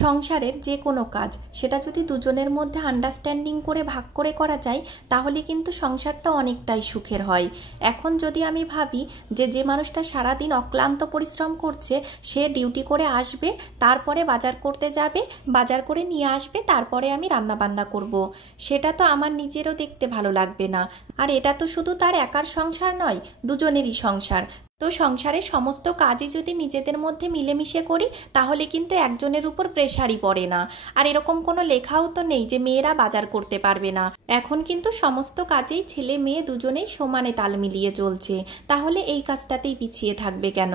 সংসারের যে কোনো কাজ সেটা যদি দুজনের মধ্যে আন্ডারস্ট্যান্ডিং করে ভাগ করে করা যায় তাহলে কিন্তু সংসারটা অনেকটাই সুখের হয়। এখন যদি আমি ভাবি যে মানুষটা সারাদিন অক্লান্ত পরিশ্রম করছে, সে ডিউটি করে আসবে, তারপরে বাজার করতে যাবে, বাজার করে নিয়ে আসবে, তারপরে আমি রান্না বান্না করব, সেটা তো আমার নিজেরও দেখতে ভালো লাগবে না। আর এটা তো শুধু তার একার সংসার নয়, দুজনেরই সংসার। তো সংসারের সমস্ত কাজই যদি নিজেদের মধ্যে মিলেমিশে করি তাহলে কিন্তু একজনের উপর প্রেশারই পড়ে না। আর এরকম কোনো লেখাও তো নেই যে মেয়েরা বাজার করতে পারবে না। এখন কিন্তু সমস্ত কাজেই ছেলে মেয়ে দুজনেই সমানে তাল মিলিয়ে চলছে, তাহলে এই কাজটাতেই পিছিয়ে থাকবে কেন?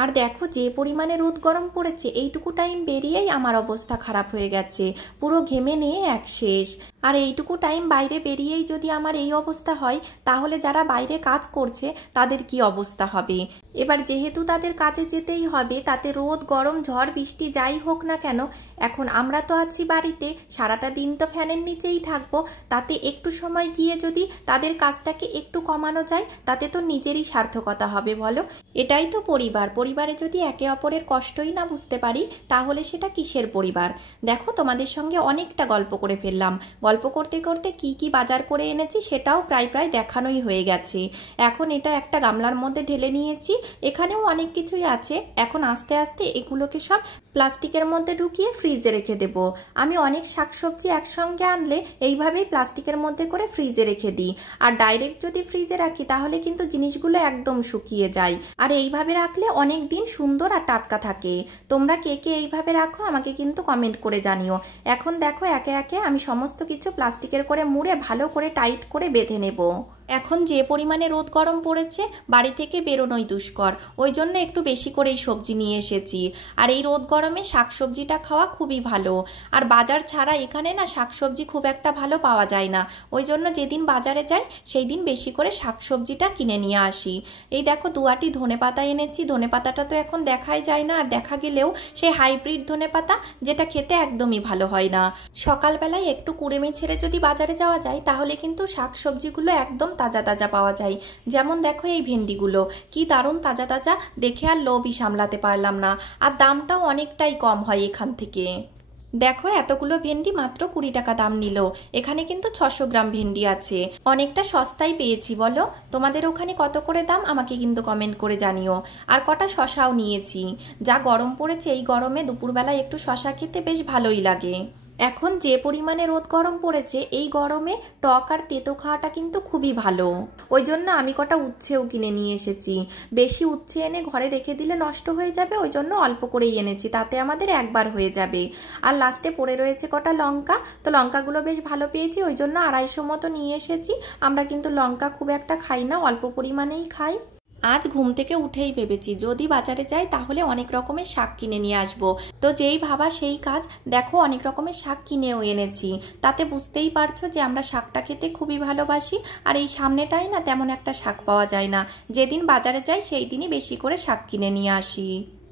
আর দেখো যে পরিমাণে রোদ গরম পড়েছে, এইটুকু টাইম বেরিয়েই আমার অবস্থা খারাপ হয়ে গেছে, পুরো ঘেমে নিয়ে এক শেষ। আর এইটুকু টাইম বাইরে বেরিয়েই যদি আমার এই অবস্থা হয় তাহলে যারা বাইরে কাজ করছে তাদের কি অবস্থা হবে? এবার যেহেতু তাদের কাজে যেতেই হবে, তাতে রোদ গরম ঝড় বৃষ্টি যাই হোক না কেন, এখন আমরা তো আছি বাড়িতে, সারাটা দিন তো ফ্যানের নিচেই থাকবো, তাতে একটু সময় গিয়ে যদি তাদের কাজটাকে একটু কমানো যায় তাতে তো নিজেরই সার্থকতা হবে, বলো? এটাই তো পরিবার। পরিবারে যদি একে অপরের কষ্টই না বুঝতে পারি তাহলে সেটা কিসের পরিবার? দেখো তোমাদের সঙ্গে অনেকটা গল্প করে ফেললাম, গল্প করতে করতে কি কি বাজার করে এনেছি সেটাও প্রায় দেখানোই হয়ে গেছে। এখন এটা একটা গামলার মধ্যে ঢেলে নিয়েছি, এখানেও অনেক কিছুই আছে। এখন আস্তে আস্তে এগুলোকে সব প্লাস্টিকের মধ্যে ঢুকিয়ে ফ্রিজে রেখে দেব। আমি অনেক শাকসবজি একসঙ্গে আনলে এইভাবেই প্লাস্টিকের মধ্যে করে ফ্রিজে রেখে দিই, আর ডাইরেক্ট যদি ফ্রিজে রাখি তাহলে কিন্তু জিনিসগুলো একদম শুকিয়ে যায়। আর এইভাবে রাখলে অনেক দিন সুন্দর আর টাটকা থাকে। তোমরা কে কে এইভাবে রাখো আমাকে কিন্তু কমেন্ট করে জানিও। এখন দেখো একে একে আমি সমস্ত কিছু প্লাস্টিকের করে মুড়ে ভালো করে টাইট করে বেঁধে নেব। এখন যে পরিমাণে রোদ গরম পড়েছে বাড়ি থেকে বেরোনোই দুষ্কর, ওই জন্য একটু বেশি করেই সবজি নিয়ে এসেছি। আর এই রোদ গরমে শাকসবজিটা খাওয়া খুবই ভালো। আর বাজার ছাড়া এখানে না শাকসবজি খুব একটা ভালো পাওয়া যায় না, ওই জন্য যেদিন বাজারে যাই সেই দিন বেশি করে শাকসবজিটা কিনে নিয়ে আসি। এই দেখো দুয়াটি ধনেপাতা এনেছি, ধনেপাতাটা তো এখন দেখাই যায় না, আর দেখা গেলেও সেই হাইব্রিড ধনেপাতা, যেটা খেতে একদমই ভালো হয় না। সকালবেলায় একটু কুড়েমি ছেড়ে যদি বাজারে যাওয়া যায় তাহলে কিন্তু শাকসবজিগুলো একদম তাজা তাজা পাওয়া যায়। যেমন দেখো এই ভেন্ডিগুলো কি দারুণ তাজা তাজা, দেখে আর লোভই সামলাতে পারলাম না। আর দামটাও অনেকটাই কম হয় এখান থেকে। দেখো এতগুলো ভেন্ডি মাত্র 20 টাকা দাম নিল। এখানে কিন্তু 600 গ্রাম ভেন্ডি আছে, অনেকটা সস্তায় পেয়েছি বলো? তোমাদের ওখানে কত করে দাম আমাকে কিন্তু কমেন্ট করে জানিও। আর কটা শশাও নিয়েছি, যা গরম পড়েছে এই গরমে দুপুরবেলায় একটু শশা খেতে বেশ ভালোই লাগে। এখন যে পরিমাণে রোদ গরম পড়েছে এই গরমে টক আর তেতো খাওয়াটা কিন্তু খুবই ভালো, ওই জন্য আমি কটা উচ্ছেও কিনে নিয়ে এসেছি। বেশি উচ্ছে এনে ঘরে রেখে দিলে নষ্ট হয়ে যাবে, ওই জন্য অল্প করেই এনেছি, তাতে আমাদের একবার হয়ে যাবে। আর লাস্টে পড়ে রয়েছে কটা লঙ্কা, তো লঙ্কাগুলো বেশ ভালো পেয়েছি, ওই জন্য 250 মতো নিয়ে এসেছি। আমরা কিন্তু লঙ্কা খুব একটা খাই না, অল্প পরিমাণেই খাই। আজ ঘুম থেকে উঠেই ভেবেছি যদি বাজারে যাই তাহলে অনেক রকমের শাক কিনে নিয়ে আসবো। তো যেই ভাবা সেই কাজ, দেখো অনেক রকমের শাক কিনেও এনেছি। তাতে বুঝতেই পারছো যে আমরা শাকটা খেতে খুবই ভালোবাসি। আর এই সামনেটাই না তেমন একটা শাক পাওয়া যায় না, যেদিন বাজারে যাই সেই দিনই বেশি করে শাক কিনে নিয়ে আসি।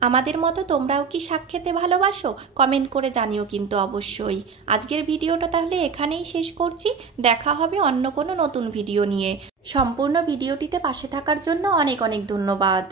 আমাদের মতো তোমরাও কি শাক খেতে ভালোবাসো? কমেন্ট করে জানিও কিন্তু অবশ্যই। আজকের ভিডিওটা তাহলে এখানেই শেষ করছি, দেখা হবে অন্য কোনো নতুন ভিডিও নিয়ে। সম্পূর্ণ ভিডিওটিতে পাশে থাকার জন্য অনেক অনেক ধন্যবাদ।